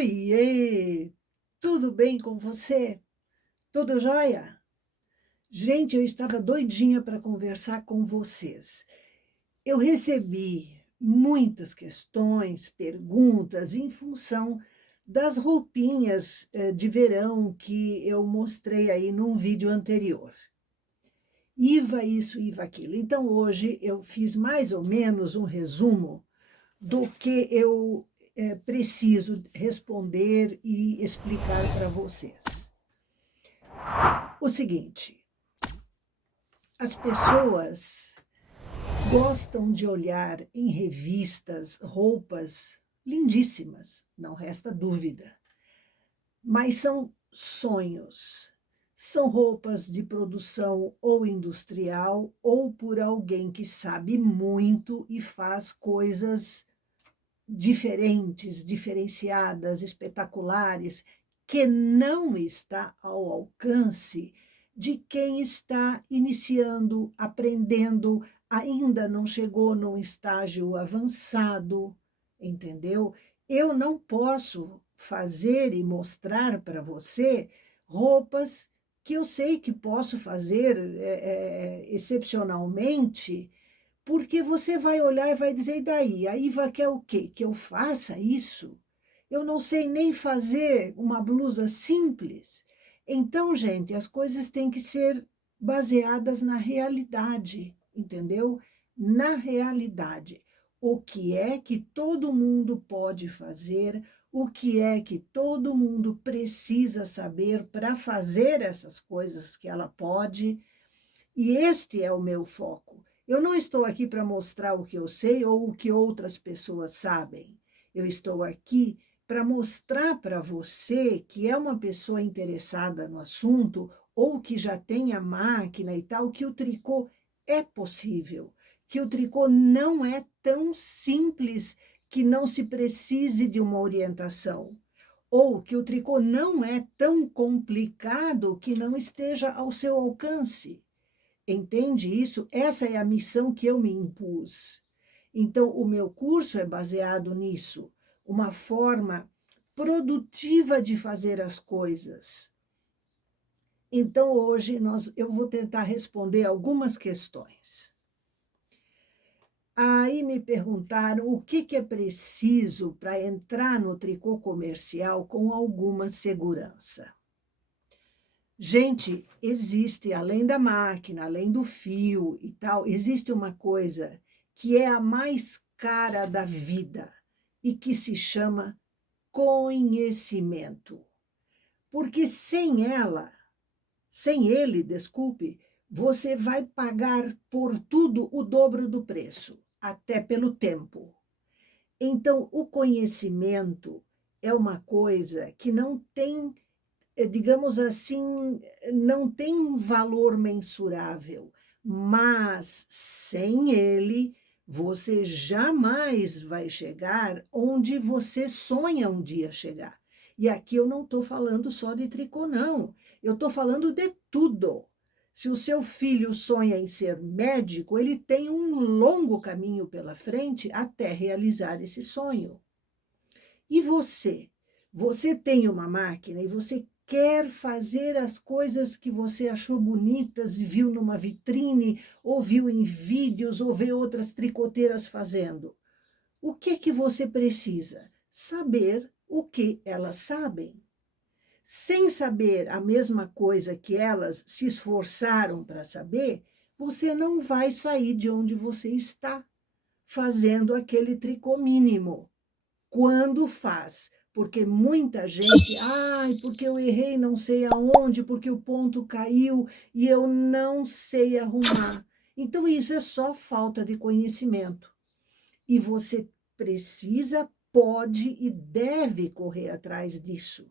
Oiê, tudo bem com você? Tudo jóia? Gente, eu estava doidinha para conversar com vocês. Eu recebi muitas questões, perguntas em função das roupinhas de verão que eu mostrei aí num vídeo anterior. IVA isso, IVA aquilo. Então, hoje eu fiz mais ou menos um resumo do que eu preciso responder e explicar para vocês. O seguinte, as pessoas gostam de olhar em revistas roupas lindíssimas, não resta dúvida, mas são sonhos. São roupas de produção ou industrial ou por alguém que sabe muito e faz coisas diferentes, diferenciadas, espetaculares, que não está ao alcance de quem está iniciando, aprendendo, ainda não chegou num estágio avançado, entendeu? Eu não posso fazer e mostrar para você roupas que eu sei que posso fazer excepcionalmente, porque você vai olhar e vai dizer, e daí? A Iva quer o quê? Que eu faça isso? Eu não sei nem fazer uma blusa simples. Então, gente, as coisas têm que ser baseadas na realidade, entendeu? Na realidade. O que é que todo mundo pode fazer, o que é que todo mundo precisa saber para fazer essas coisas que ela pode, e este é o meu foco. Eu não estou aqui para mostrar o que eu sei ou o que outras pessoas sabem. Eu estou aqui para mostrar para você que é uma pessoa interessada no assunto ou que já tem a máquina e tal, que o tricô é possível, que o tricô não é tão simples que não se precise de uma orientação, ou que o tricô não é tão complicado que não esteja ao seu alcance. Entende isso? Essa é a missão que eu me impus. Então, o meu curso é baseado nisso, uma forma produtiva de fazer as coisas. Então, hoje eu vou tentar responder algumas questões. Aí me perguntaram o que é preciso para entrar no tricô comercial com alguma segurança. Gente, existe, além da máquina, além do fio e tal, existe uma coisa que é a mais cara da vida e que se chama conhecimento. Porque sem ele, desculpe, você vai pagar por tudo o dobro do preço, até pelo tempo. Então, o conhecimento é uma coisa que não tem, digamos assim, não tem um valor mensurável, mas sem ele, você jamais vai chegar onde você sonha um dia chegar. E aqui eu não estou falando só de tricô, não. Eu estou falando de tudo. Se o seu filho sonha em ser médico, ele tem um longo caminho pela frente até realizar esse sonho. E você? Você tem uma máquina e você quer fazer as coisas que você achou bonitas e viu numa vitrine, ou viu em vídeos, ou vê outras tricoteiras fazendo. O que você precisa? Saber o que elas sabem. Sem saber a mesma coisa que elas se esforçaram para saber, você não vai sair de onde você está, fazendo aquele tricô mínimo. Quando faz, porque muita gente, ai, porque eu errei não sei aonde, porque o ponto caiu e eu não sei arrumar. Então, isso é só falta de conhecimento. E você precisa, pode e deve correr atrás disso.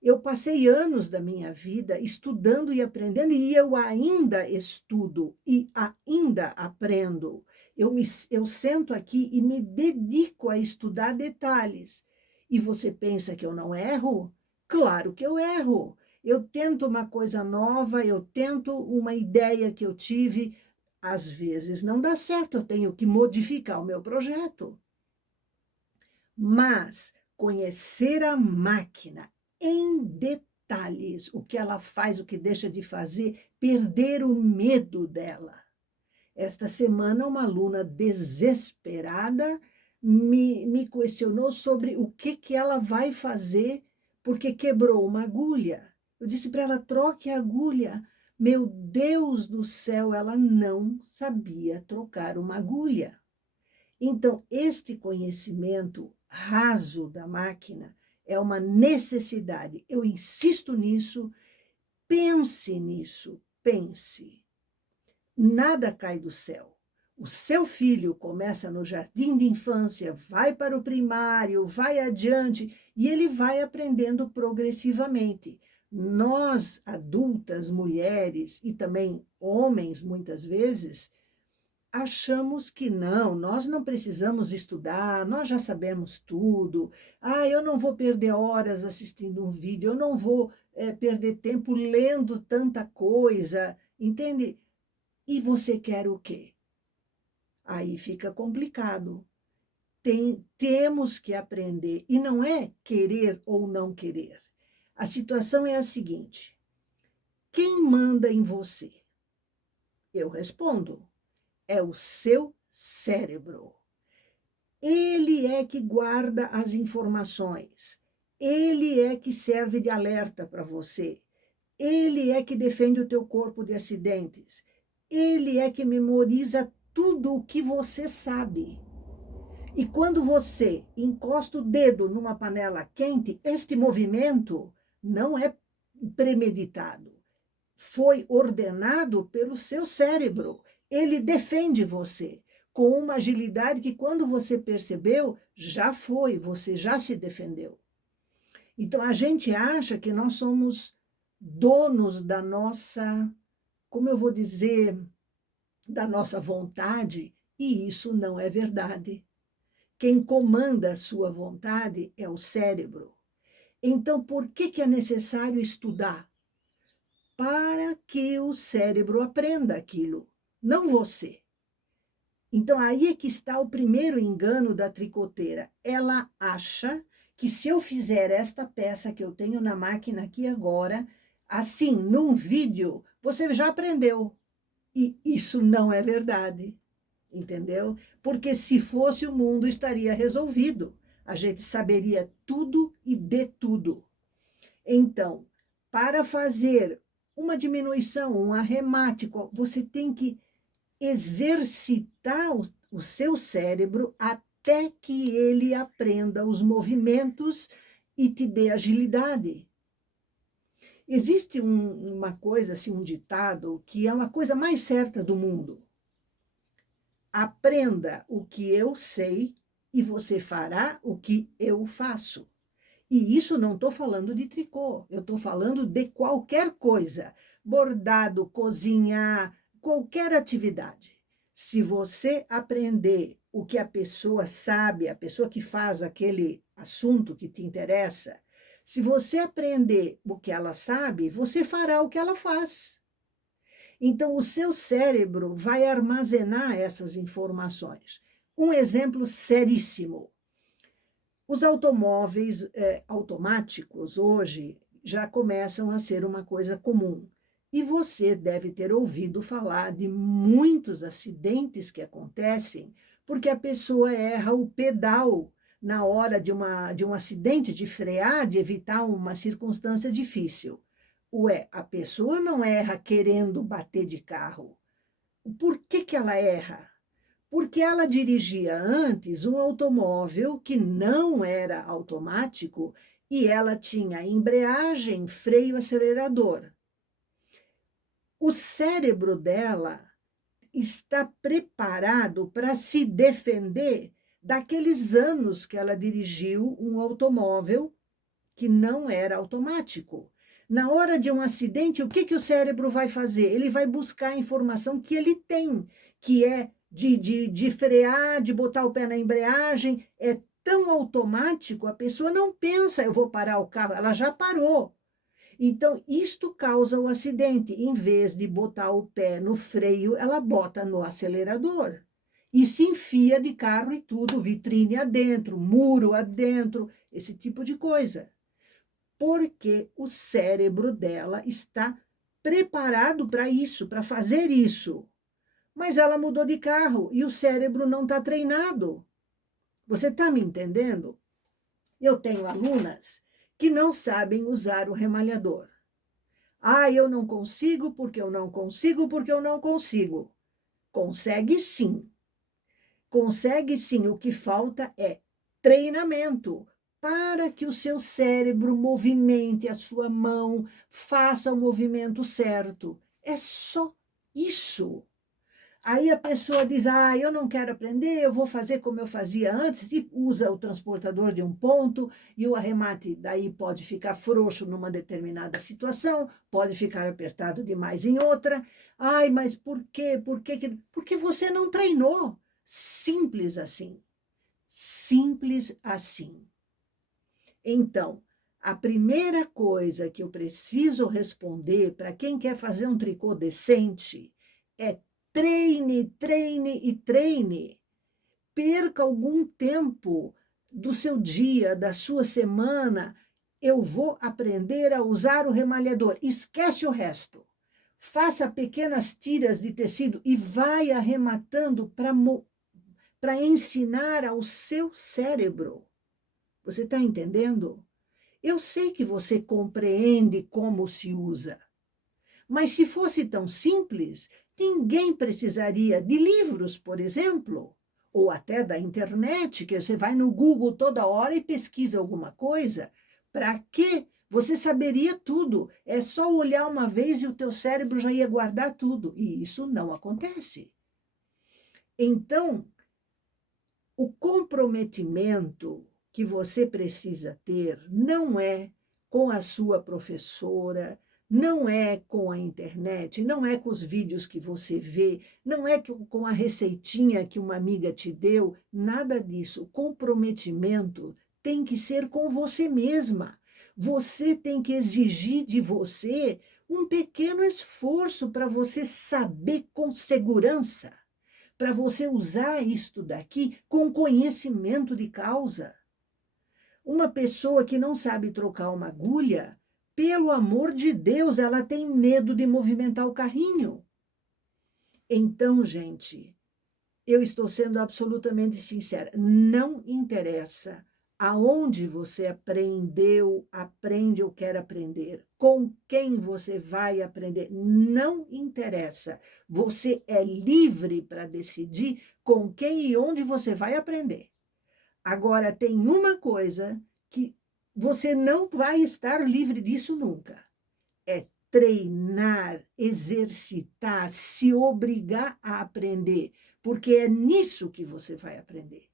Eu passei anos da minha vida estudando e aprendendo, e eu ainda estudo e ainda aprendo. Eu sento aqui e me dedico a estudar detalhes. E você pensa que eu não erro? Claro que eu erro. Eu tento uma coisa nova, eu tento uma ideia que eu tive. Às vezes não dá certo, eu tenho que modificar o meu projeto. Mas conhecer a máquina em detalhes, o que ela faz, o que deixa de fazer, perder o medo dela. Esta semana, uma aluna desesperada me questionou sobre o que ela vai fazer porque quebrou uma agulha. Eu disse para ela, troque a agulha. Meu Deus do céu, ela não sabia trocar uma agulha. Então, este conhecimento raso da máquina é uma necessidade. Eu insisto nisso, pense nisso, pense. Nada cai do céu. O seu filho começa no jardim de infância, vai para o primário, vai adiante e ele vai aprendendo progressivamente. Nós, adultas, mulheres e também homens, muitas vezes, achamos que não, nós não precisamos estudar, nós já sabemos tudo. Ah, eu não vou perder horas assistindo um vídeo, eu não vou perder tempo lendo tanta coisa, entende? E você quer o quê? Aí fica complicado. Temos que aprender, e não é querer ou não querer. A situação é a seguinte: quem manda em você? Eu respondo, é o seu cérebro. Ele é que guarda as informações, ele é que serve de alerta para você, ele é que defende o teu corpo de acidentes, ele é que memoriza tudo o que você sabe. E quando você encosta o dedo numa panela quente, este movimento não é premeditado. Foi ordenado pelo seu cérebro. Ele defende você com uma agilidade que, quando você percebeu, já foi, você já se defendeu. Então, a gente acha que nós somos donos da nossa, como eu vou dizer, da nossa vontade, e isso não é verdade. Quem comanda a sua vontade é o cérebro. Então, por que é necessário estudar? Para que o cérebro aprenda aquilo, não você. Então, aí é que está o primeiro engano da tricoteira. Ela acha que se eu fizer esta peça que eu tenho na máquina aqui agora, assim, num vídeo, você já aprendeu. E isso não é verdade, entendeu? Porque se fosse, o mundo estaria resolvido. A gente saberia tudo e de tudo. Então, para fazer uma diminuição, um arremate, você tem que exercitar o seu cérebro até que ele aprenda os movimentos e te dê agilidade. Existe uma coisa, assim, um ditado, que é uma coisa mais certa do mundo. Aprenda o que eu sei e você fará o que eu faço. E isso não estou falando de tricô, eu estou falando de qualquer coisa. Bordado, cozinhar, qualquer atividade. Se você aprender o que a pessoa sabe, a pessoa que faz aquele assunto que te interessa, se você aprender o que ela sabe, você fará o que ela faz. Então, o seu cérebro vai armazenar essas informações. Um exemplo seríssimo. Os automóveis automáticos hoje já começam a ser uma coisa comum. E você deve ter ouvido falar de muitos acidentes que acontecem porque a pessoa erra o pedal na hora de um acidente, de frear, de evitar uma circunstância difícil. Ué, a pessoa não erra querendo bater de carro. Por que ela erra? Porque ela dirigia antes um automóvel que não era automático e ela tinha embreagem, freio, acelerador. O cérebro dela está preparado para se defender daqueles anos que ela dirigiu um automóvel que não era automático. Na hora de um acidente, o que o cérebro vai fazer? Ele vai buscar a informação que ele tem, que é de frear, de botar o pé na embreagem. É tão automático, a pessoa não pensa, eu vou parar o carro, ela já parou. Então, isto causa o acidente. Em vez de botar o pé no freio, ela bota no acelerador. e se enfia de carro e tudo, vitrine adentro, muro adentro, esse tipo de coisa. Porque o cérebro dela está preparado para isso, para fazer isso. Mas ela mudou de carro e o cérebro não está treinado. Você está me entendendo? Eu tenho alunas que não sabem usar o remalhador. Ah, eu não consigo porque eu não consigo porque eu não consigo. Consegue sim. Consegue sim. O que falta é treinamento para que o seu cérebro movimente a sua mão, faça o movimento certo. É só isso. Aí a pessoa diz, ah, eu não quero aprender, eu vou fazer como eu fazia antes, e usa o transportador de um ponto, e o arremate daí pode ficar frouxo numa determinada situação, pode ficar apertado demais em outra. Ai, mas por quê? Porque você não treinou. Simples assim. Simples assim. Então, a primeira coisa que eu preciso responder para quem quer fazer um tricô decente é treine, treine e treine. Perca algum tempo do seu dia, da sua semana. Eu vou aprender a usar o remalhador. Esquece o resto. Faça pequenas tiras de tecido e vai arrematando para ensinar ao seu cérebro. Você está entendendo? Eu sei que você compreende como se usa, mas se fosse tão simples, ninguém precisaria de livros, por exemplo, ou até da internet, que você vai no Google toda hora e pesquisa alguma coisa. Para quê? Você saberia tudo. É só olhar uma vez e o teu cérebro já ia guardar tudo. E isso não acontece. Então, o comprometimento que você precisa ter não é com a sua professora, não é com a internet, não é com os vídeos que você vê, não é com a receitinha que uma amiga te deu, nada disso. O comprometimento tem que ser com você mesma. Você tem que exigir de você um pequeno esforço para você saber com segurança, para você usar isto daqui com conhecimento de causa. Uma pessoa que não sabe trocar uma agulha, pelo amor de Deus, ela tem medo de movimentar o carrinho. Então, gente, eu estou sendo absolutamente sincera. Não interessa aonde você aprende ou quer aprender, com quem você vai aprender, não interessa. Você é livre para decidir com quem e onde você vai aprender. Agora, tem uma coisa que você não vai estar livre disso nunca. É treinar, exercitar, se obrigar a aprender, porque é nisso que você vai aprender.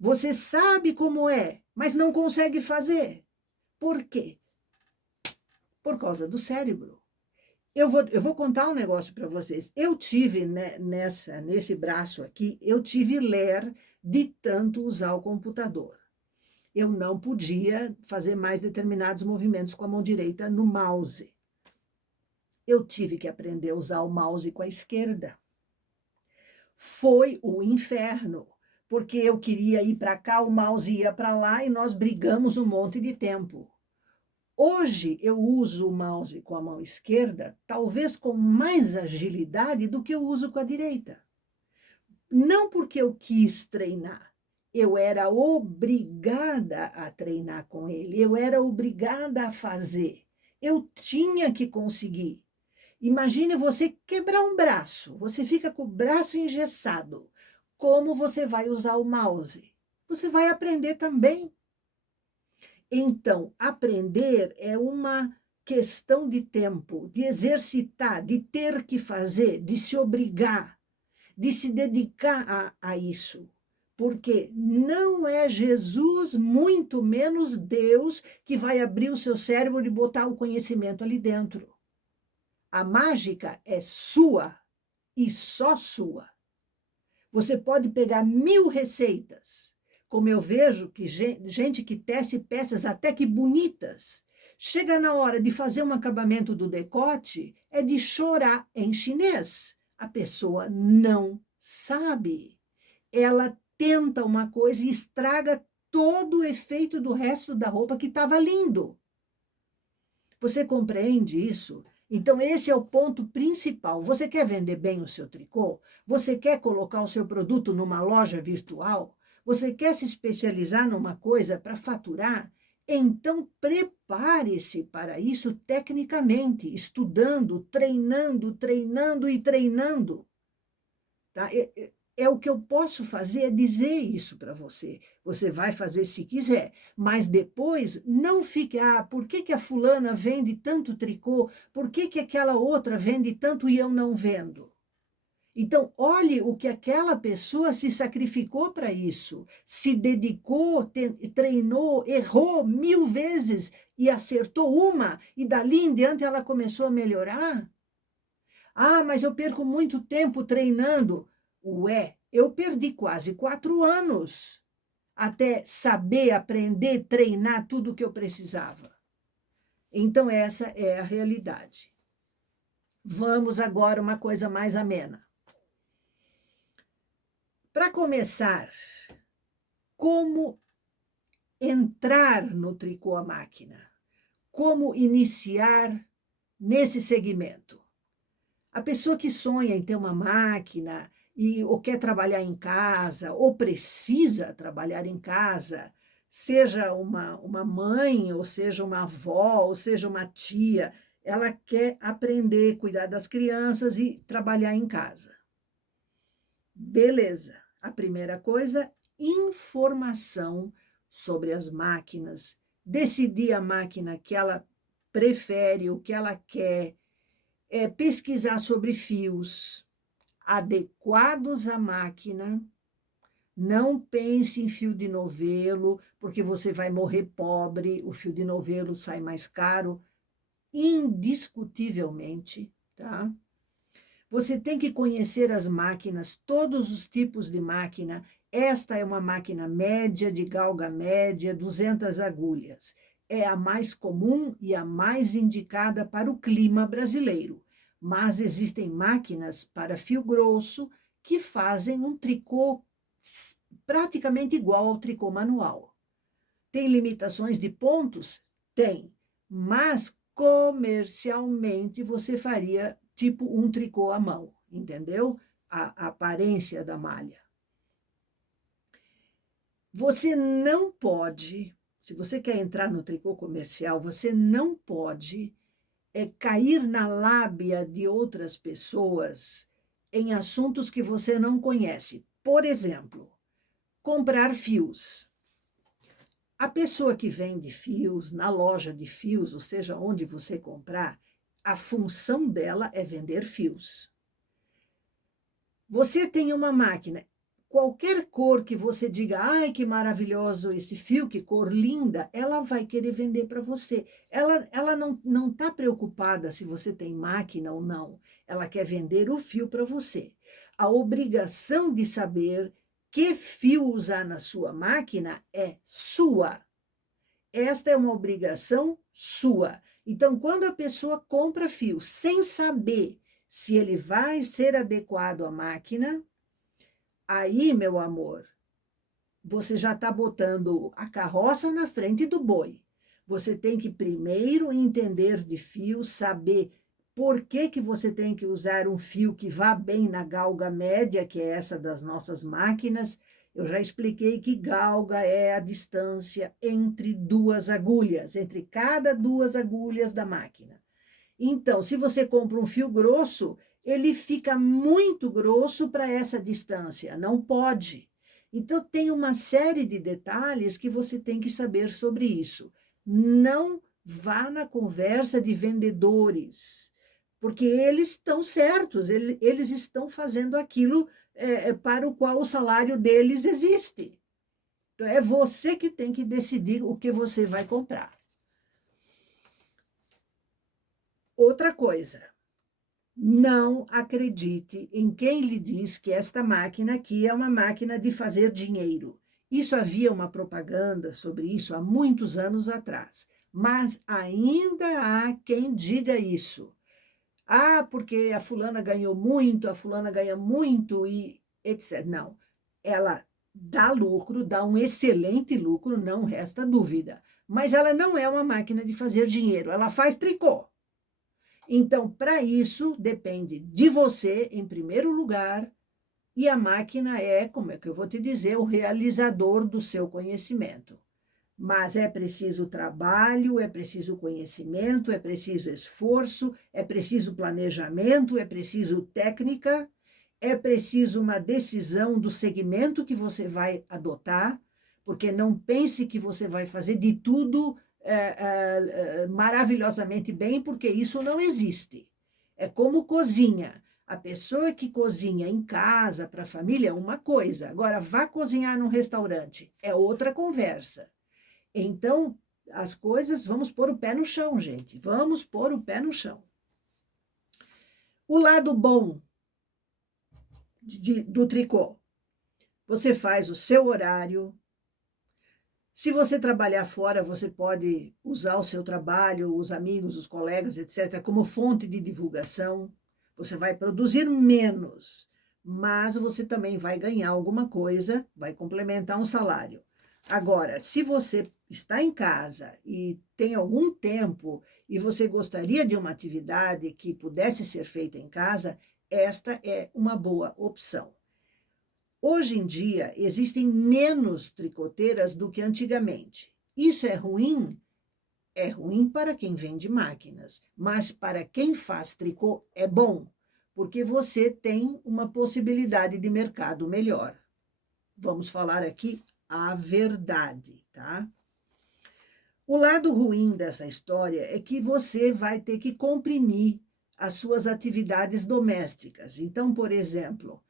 Você sabe como é, mas não consegue fazer. Por quê? Por causa do cérebro. Eu vou contar um negócio para vocês. Eu tive, né, nesse braço aqui, eu tive ler de tanto usar o computador. Eu não podia fazer mais determinados movimentos com a mão direita no mouse. Eu tive que aprender a usar o mouse com a esquerda. Foi o inferno, porque eu queria ir para cá, o mouse ia para lá e nós brigamos um monte de tempo. Hoje eu uso o mouse com a mão esquerda, talvez com mais agilidade do que eu uso com a direita. Não porque eu quis treinar, eu era obrigada a treinar com ele, eu era obrigada a fazer, eu tinha que conseguir. Imagine você quebrar um braço, você fica com o braço engessado. Como você vai usar o mouse? Você vai aprender também. Então, aprender é uma questão de tempo, de exercitar, de ter que fazer, de se obrigar, de se dedicar a isso. Porque não é Jesus, muito menos Deus, que vai abrir o seu cérebro e botar o conhecimento ali dentro. A mágica é sua e só sua. Você pode pegar 1000 receitas, como eu vejo que gente que tece peças até que bonitas. Chega na hora de fazer um acabamento do decote, é de chorar em chinês. A pessoa não sabe. Ela tenta uma coisa e estraga todo o efeito do resto da roupa que estava lindo. Você compreende isso? Então, esse é o ponto principal. Você quer vender bem o seu tricô? Você quer colocar o seu produto numa loja virtual? Você quer se especializar numa coisa para faturar? Então, prepare-se para isso tecnicamente, estudando, treinando, treinando e treinando. Tá? É o que eu posso fazer, é dizer isso para você. Você vai fazer se quiser, mas depois não fique, por que a fulana vende tanto tricô? Por que aquela outra vende tanto e eu não vendo? Então, olhe o que aquela pessoa se sacrificou para isso, se dedicou, treinou, errou 1000 vezes e acertou uma, e dali em diante ela começou a melhorar. Mas eu perco muito tempo treinando. Ué, eu perdi quase 4 anos até saber, aprender, treinar tudo o que eu precisava. Então, essa é a realidade. Vamos agora uma coisa mais amena. Para começar, como entrar no tricô à máquina? Como iniciar nesse segmento? A pessoa que sonha em ter uma máquina ou quer trabalhar em casa, ou precisa trabalhar em casa, seja uma mãe, ou seja uma avó, ou seja uma tia, ela quer aprender, cuidar das crianças e trabalhar em casa. Beleza. A primeira coisa, informação sobre as máquinas, decidir a máquina que ela prefere, o que ela quer, pesquisar sobre fios adequados à máquina. Não pense em fio de novelo, porque você vai morrer pobre, o fio de novelo sai mais caro, indiscutivelmente, tá? Você tem que conhecer as máquinas, todos os tipos de máquina. Esta é uma máquina média, de galga média, 200 agulhas. É a mais comum e a mais indicada para o clima brasileiro. Mas existem máquinas para fio grosso que fazem um tricô praticamente igual ao tricô manual. Tem limitações de pontos? Tem. Mas comercialmente você faria tipo um tricô à mão, entendeu? A aparência da malha. Você não pode, se você quer entrar no tricô comercial, você não pode cair na lábia de outras pessoas em assuntos que você não conhece. Por exemplo, comprar fios. A pessoa que vende fios na loja de fios, ou seja, onde você comprar, a função dela é vender fios. Você tem uma máquina, qualquer cor que você diga, ai, que maravilhoso esse fio, que cor linda, ela vai querer vender para você. Ela não está preocupada se você tem máquina ou não. Ela quer vender o fio para você. A obrigação de saber que fio usar na sua máquina é sua. Esta é uma obrigação sua. Então, quando a pessoa compra fio sem saber se ele vai ser adequado à máquina, aí, meu amor, você já está botando a carroça na frente do boi. Você tem que primeiro entender de fio, saber por que você tem que usar um fio que vá bem na galga média, que é essa das nossas máquinas. Eu já expliquei que galga é a distância entre duas agulhas, entre cada duas agulhas da máquina. Então, se você compra um fio grosso, ele fica muito grosso para essa distância, não pode. Então, tem uma série de detalhes que você tem que saber sobre isso. Não vá na conversa de vendedores, porque eles estão certos, eles estão fazendo aquilo para o qual o salário deles existe. Então, é você que tem que decidir o que você vai comprar. Outra coisa, não acredite em quem lhe diz que esta máquina aqui é uma máquina de fazer dinheiro. Isso havia uma propaganda sobre isso há muitos anos atrás, mas ainda há quem diga isso. Porque a fulana ganhou muito, a fulana ganha muito, e etc. Não, ela dá lucro, dá um excelente lucro, não resta dúvida. Mas ela não é uma máquina de fazer dinheiro, ela faz tricô. Então, para isso, depende de você, em primeiro lugar, e a máquina é, como é que eu vou te dizer, o realizador do seu conhecimento. Mas é preciso trabalho, é preciso conhecimento, é preciso esforço, é preciso planejamento, é preciso técnica, é preciso uma decisão do segmento que você vai adotar, porque não pense que você vai fazer de tudo maravilhosamente bem, porque isso não existe. É como cozinha. A pessoa que cozinha em casa para a família é uma coisa, agora vá cozinhar num restaurante, é outra conversa. Então, as coisas, vamos pôr o pé no chão, gente. Vamos pôr o pé no chão. O lado bom do tricô. Você faz o seu horário. Se você trabalhar fora, você pode usar o seu trabalho, os amigos, os colegas, etc., como fonte de divulgação. Você vai produzir menos, mas você também vai ganhar alguma coisa, vai complementar um salário. Agora, se você está em casa e tem algum tempo e você gostaria de uma atividade que pudesse ser feita em casa, esta é uma boa opção. Hoje em dia, existem menos tricoteiras do que antigamente. Isso é ruim? É ruim para quem vende máquinas, mas para quem faz tricô é bom, porque você tem uma possibilidade de mercado melhor. Vamos falar aqui a verdade, tá? O lado ruim dessa história é que você vai ter que comprimir as suas atividades domésticas. Então, por exemplo,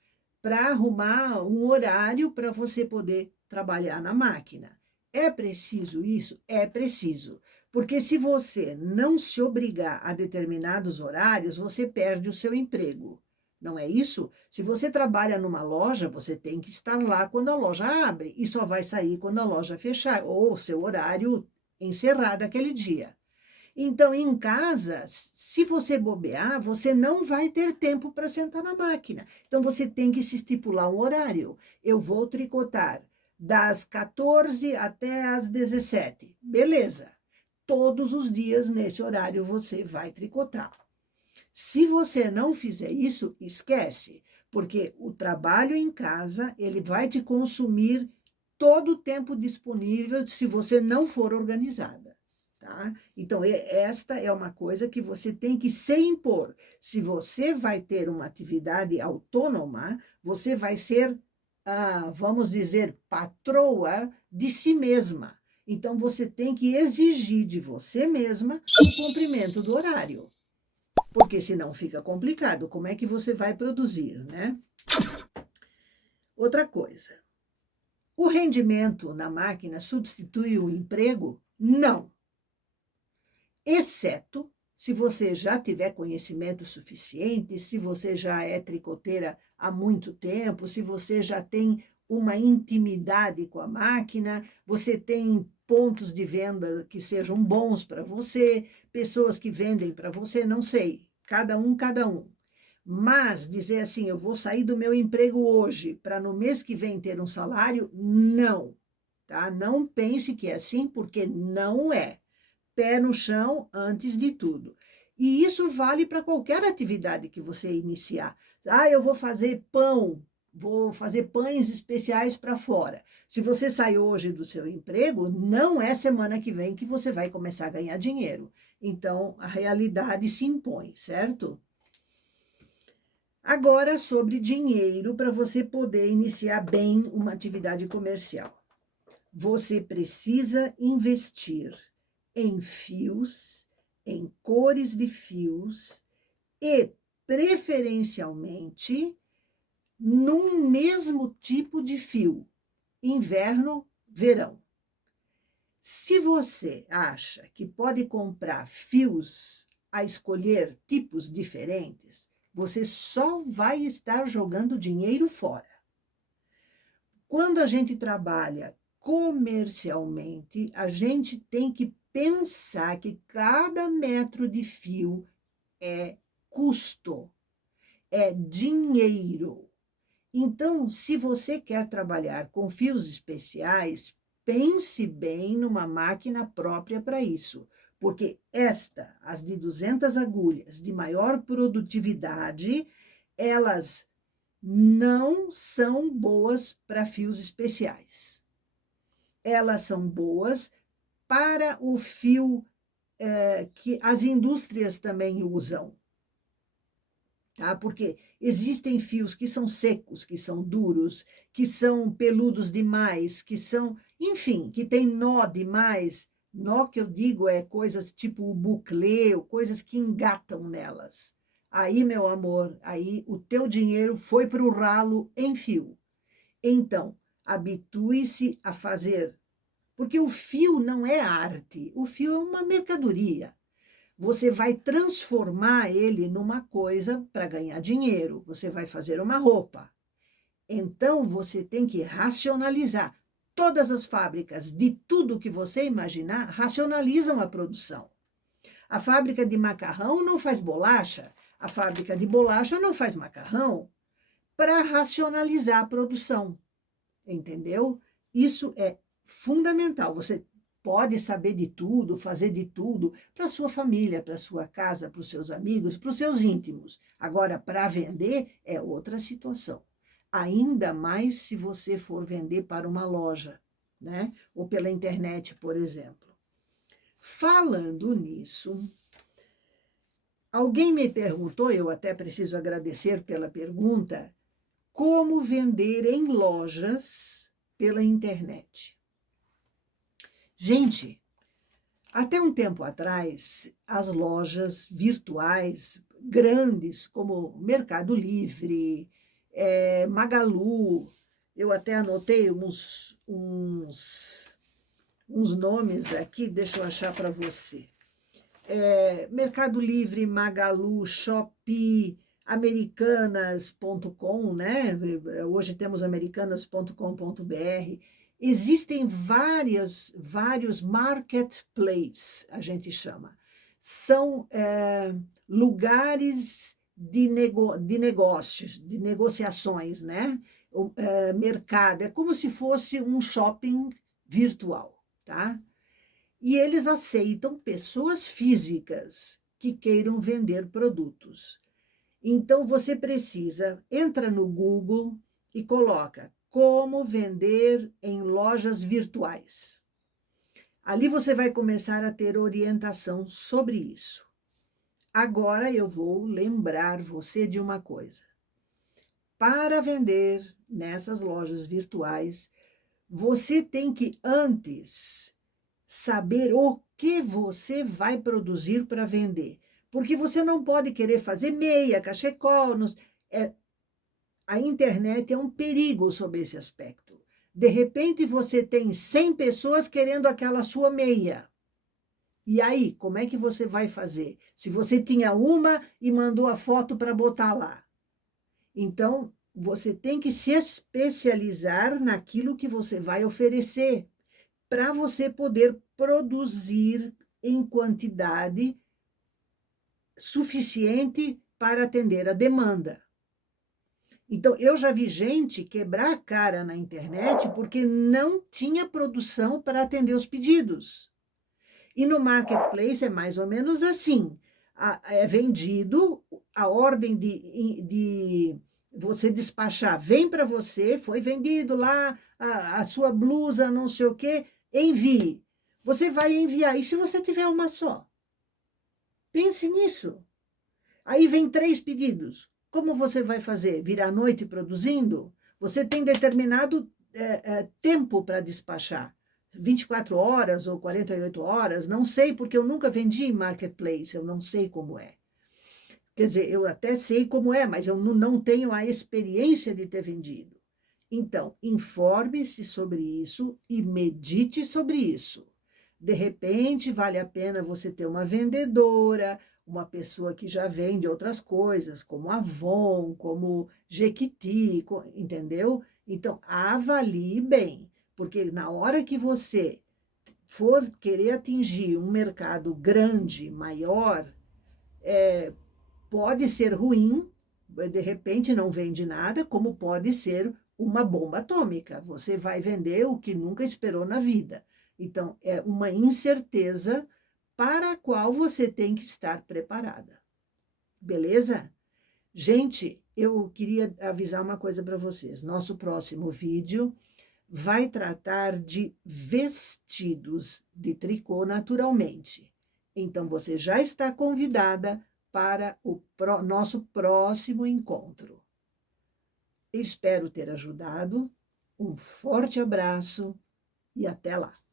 para arrumar um horário para você poder trabalhar na máquina. É preciso isso? É preciso. Porque se você não se obrigar a determinados horários, você perde o seu emprego. Não é isso? Se você trabalha numa loja, você tem que estar lá quando a loja abre e só vai sair quando a loja fechar, ou o seu horário encerrar daquele dia. Então, em casa, se você bobear, você não vai ter tempo para sentar na máquina. Então, você tem que se estipular um horário. Eu vou tricotar das 14 até as 17. Beleza. Todos os dias, nesse horário, você vai tricotar. Se você não fizer isso, esquece, porque o trabalho em casa, ele vai te consumir todo o tempo disponível se você não for organizada. Tá? Então, esta é uma coisa que você tem que se impor. Se você vai ter uma atividade autônoma, você vai ser, vamos dizer, patroa de si mesma. Então, você tem que exigir de você mesma o cumprimento do horário. Porque senão fica complicado. Como é que você vai produzir, né? Outra coisa. O rendimento na máquina substitui o emprego? Não. Exceto se você já tiver conhecimento suficiente, se você já é tricoteira há muito tempo, se você já tem uma intimidade com a máquina, você tem pontos de venda que sejam bons para você, pessoas que vendem para você, não sei, cada um, cada um. Mas dizer assim, eu vou sair do meu emprego hoje para no mês que vem ter um salário, não, tá? Não pense que é assim, porque não é. Pé no chão antes de tudo. E isso vale para qualquer atividade que você iniciar. Eu vou fazer pão, vou fazer pães especiais para fora. Se você sai hoje do seu emprego, não é semana que vem que você vai começar a ganhar dinheiro. Então, a realidade se impõe, certo? Agora, sobre dinheiro para você poder iniciar bem uma atividade comercial. Você precisa investir em fios, em cores de fios e, preferencialmente, num mesmo tipo de fio, inverno, verão. Se você acha que pode comprar fios a escolher tipos diferentes, você só vai estar jogando dinheiro fora. Quando a gente trabalha comercialmente, a gente tem que pensar que cada metro de fio é custo, é dinheiro. Então, se você quer trabalhar com fios especiais, pense bem numa máquina própria para isso, porque as de 200 agulhas de maior produtividade, elas não são boas para fios especiais. Elas são boas para o fio que as indústrias também usam, tá? Porque existem fios que são secos, que são duros, que são peludos demais, que são, enfim, que tem nó demais. Nó que eu digo é coisas tipo o buclê, ou coisas que engatam nelas. Aí, meu amor, aí o teu dinheiro foi para o ralo em fio. Então, habitue-se a fazer, porque o fio não é arte, o fio é uma mercadoria. Você vai transformar ele numa coisa para ganhar dinheiro, você vai fazer uma roupa. Então, você tem que racionalizar. Todas as fábricas de tudo que você imaginar racionalizam a produção. A fábrica de macarrão não faz bolacha, a fábrica de bolacha não faz macarrão, para racionalizar a produção, entendeu? Isso é fundamental. Você pode saber de tudo, fazer de tudo para sua família, para sua casa, para os seus amigos, para os seus íntimos. Agora, para vender é outra situação. Ainda mais se você for vender para uma loja, né? Ou pela internet, por exemplo. Falando nisso, alguém me perguntou, eu até preciso agradecer pela pergunta, como vender em lojas pela internet. Gente, até um tempo atrás, as lojas virtuais grandes, como Mercado Livre, Magalu, eu até anotei uns nomes aqui, deixa eu achar para você. Mercado Livre, Magalu, Shopee, americanas.com, né? Hoje temos americanas.com.br. Existem vários marketplaces, a gente chama. São lugares de negócios, de negociações, né? Mercado, é como se fosse um shopping virtual, tá? E eles aceitam pessoas físicas que queiram vender produtos. Então, você entra no Google e coloca como vender em lojas virtuais. Ali você vai começar a ter orientação sobre isso. Agora eu vou lembrar você de uma coisa. Para vender nessas lojas virtuais, você tem que antes saber o que você vai produzir para vender. Porque você não pode querer fazer meia, cachecol. A internet é um perigo sob esse aspecto. De repente, você tem 100 pessoas querendo aquela sua meia. E aí, como é que você vai fazer? Se você tinha uma e mandou a foto para botar lá. Então, você tem que se especializar naquilo que você vai oferecer, para você poder produzir em quantidade suficiente para atender a demanda. Então, eu já vi gente quebrar a cara na internet porque não tinha produção para atender os pedidos. E no marketplace é mais ou menos assim. É vendido, a ordem de você despachar vem para você, foi vendido lá a sua blusa, não sei o quê, envie. Você vai enviar. E se você tiver uma só? Pense nisso. Aí vem 3 pedidos. Como você vai fazer? Virar a noite produzindo? Você tem determinado tempo para despachar. 24 horas ou 48 horas, não sei, porque eu nunca vendi em marketplace, eu não sei como é. Quer dizer, eu até sei como é, mas eu não tenho a experiência de ter vendido. Então, informe-se sobre isso e medite sobre isso. De repente, vale a pena você ter uma vendedora, uma pessoa que já vende outras coisas, como Avon, como Jequiti, entendeu? Então, avalie bem, porque na hora que você for querer atingir um mercado grande, maior, pode ser ruim, de repente não vende nada, como pode ser uma bomba atômica. Você vai vender o que nunca esperou na vida. Então, é uma incerteza para a qual você tem que estar preparada. Beleza? Gente, eu queria avisar uma coisa para vocês. Nosso próximo vídeo vai tratar de vestidos de tricô naturalmente. Então, você já está convidada para o nosso próximo encontro. Espero ter ajudado. Um forte abraço e até lá!